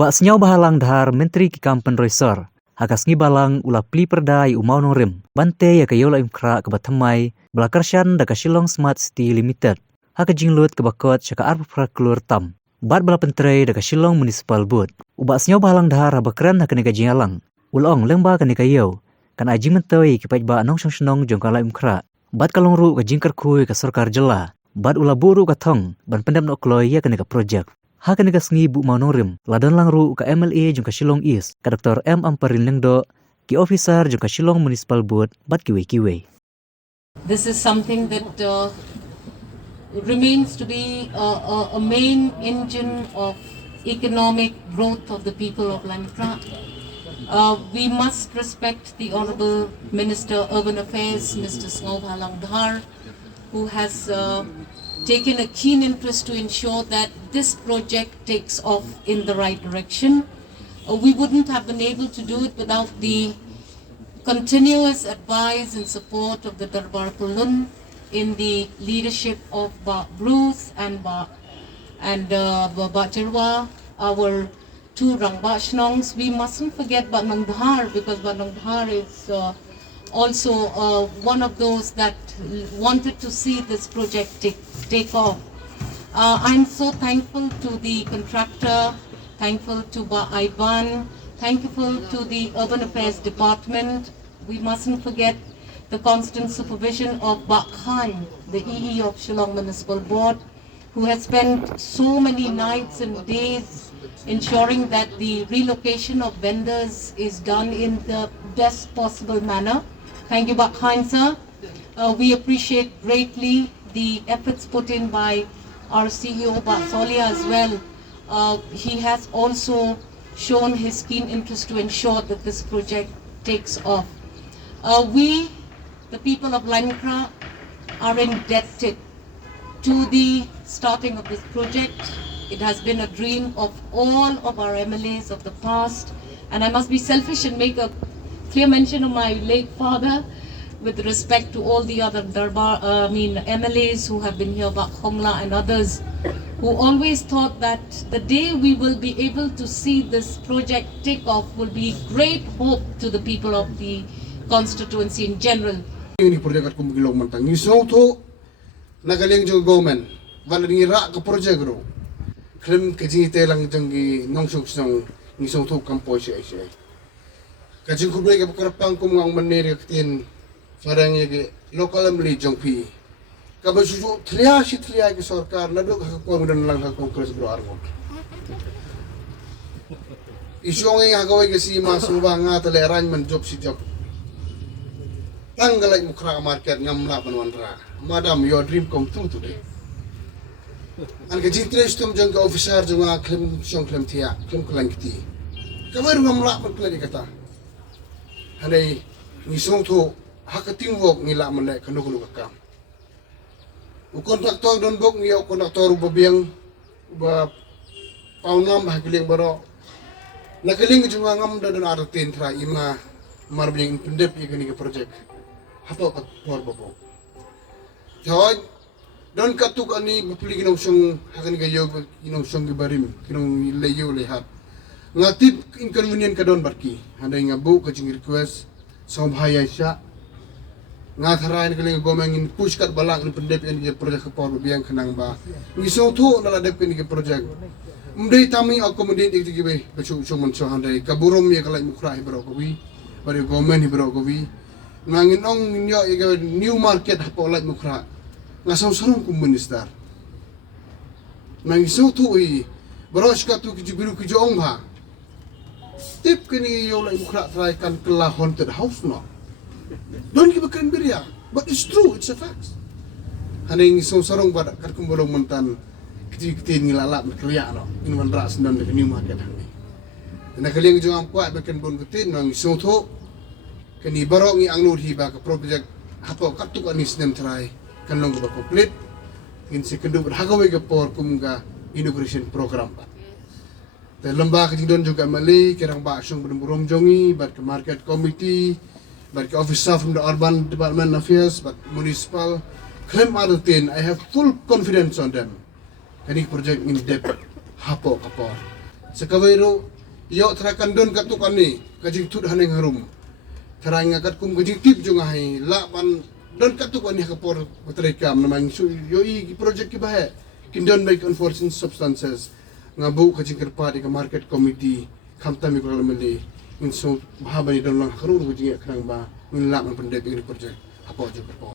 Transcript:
Bah Sniawbhalang Dhar Menteri Kikam Penroisor. Hakas ngibalang ula Plie perdai umau nongrim. Bante ya kayo Laitumkhrah ke Batamai. Belakarsian da Shillong Smart City Limited. Haka jinglut ke bakot syaka arpra klur tam. Bat bala pentrei da Shillong Municipal Board. Ubah Sniawbhalang Dhar habakran haka nega jingalang. Ulong lengba ka nega yo. Kan aji mentoi ki pajba anong syong jongka Laitumkhrah. Bat kalong ru ka jingkar kui ka sarkar jela. Bat ula buru ka thong. Ban pendam no kloy ya ka nega projek. Haka nega sngi bu manorim. Ladan lang ru ka MLA jongka Shillong East. Ka Dr. M. Amparin Lengdo. Ki officer jongka Shillong Municipal Board. Bat kiwe. This is something that remains to be a main engine of economic growth of the people of Laitumkhrah. We must respect the Honorable Minister Urban Affairs, Mr. Sniawbhalang Dhar, who has taken a keen interest to ensure that this project takes off in the right direction. We wouldn't have been able to do it without the continuous advice and support of the Darbar Pulun in the leadership of Bah Bruce and Bah Chirwa, our two Rangbashnongs. We mustn't forget Bah Dhar, because Bah Dhar is also one of those that wanted to see this project take off. I'm so thankful to the contractor, thankful to Bah Ivan, thankful to the Urban Affairs Department. We mustn't forget the constant supervision of Bah Khan, the EE of Shillong Municipal Board, who has spent so many nights and days ensuring that the relocation of vendors is done in the best possible manner. Thank you, Bah Khan, sir. We appreciate greatly the efforts put in by our CEO, Bah Solia, as well. He has also shown his keen interest to ensure that this project takes off. We, the people of Laitumkhrah, are indebted to the starting of this project. It has been a dream of all of our MLAs of the past, and I must be selfish and make a clear mention of my late father with respect to all the other MLAs who have been here, Bah Khongla and others, who always thought that the day we will be able to see this project take off will be great hope to the people of the constituency in general. Ini projek aku mengilong mentang. Nisong tu nagaling jeng government. Wala ngira ke projek ro. Klem kajing itelang jenggi nongsong song nisong tu kampoy siya. Kajing kublay ke pekerapang kumungang maneri ketin sarang ye lokal meli jongpi. Kabe susu tria ke sarkar naduk hakon dan lang hakon kongres bro argon. Isyong yang hagawai ke si masubang atale arrangement job si job. Tanggal Laitumkhrah market ngamla panwanra. Madam, your dream come true today. An kajin tres tum jang ka officer jang klem syong klem tia, klem kelangkiti. Kamar ngamla pan klem kata. Hanai ni song tu hakating wok ngila manai kanu kakam. U kontraktor don bok ngiau kontraktor babiang ba paunam hakiling baro. Nakaling jang ngam dan artin tra ima marbing pendep ikani ke project. Apa kat por babo. Jawab don katuk ani bapuli kinong syong hakan gayo kinong syong gibarim kinong layo lehat. Ngatip inconvenient ka don barki. Handay nga bu ka jing request sa bahaya siya. Ngataray kaling gomeng push kat balak ni pendep ini project por biang kanang ba. Ngisong tu naladep kini ke project. Mdei tami accommodate ikti gibe becu syong so handay kaburom ya kalai Laitumkhrah ibro kowi. Bari gomen ibro kowi. Nganginong ninyo new market hapo Laitumkhrah. Ngasaw sarong kum minister. Nangisaw tu baros ka tu kijibiru kijoong ba. Tip kini yo Laitumkhrah try kan kela haunted house no. Don't give a cranberry, but it's true, it's a fact. Haning isaw sarong badak kat kumbolong mantan kitin ngilalap kerja no. Inuman ras dan new market hani. Nakaling jo am kuat beken bon kitin nangisaw tu kani barok ni ang nurhi ba ka project hapo katuk anis nem try kanlong ba complete in sekundu berhagawai ke por kumga integration program pa. Te lembah kejidon juga mali kerang ba syong berumburom jongi bat ke market committee bat ke officer from the urban department affairs bat municipal claim I have full confidence on them. Kani project in depth hapo kapor. Sekawero yo terakan don katukan ni kajing tut haneng harum. Terang akat kum kajing tip jo ngai la ban don katukan ni kapor petrikam namang su yo i project ki bahe. Kindon by unforeseen substances ngabu kajing kerpa di market committee kamta mi kalau meli min so bahaba ni don lang harun kajing kerang ba min la man pendek ni project apa jo kerpa.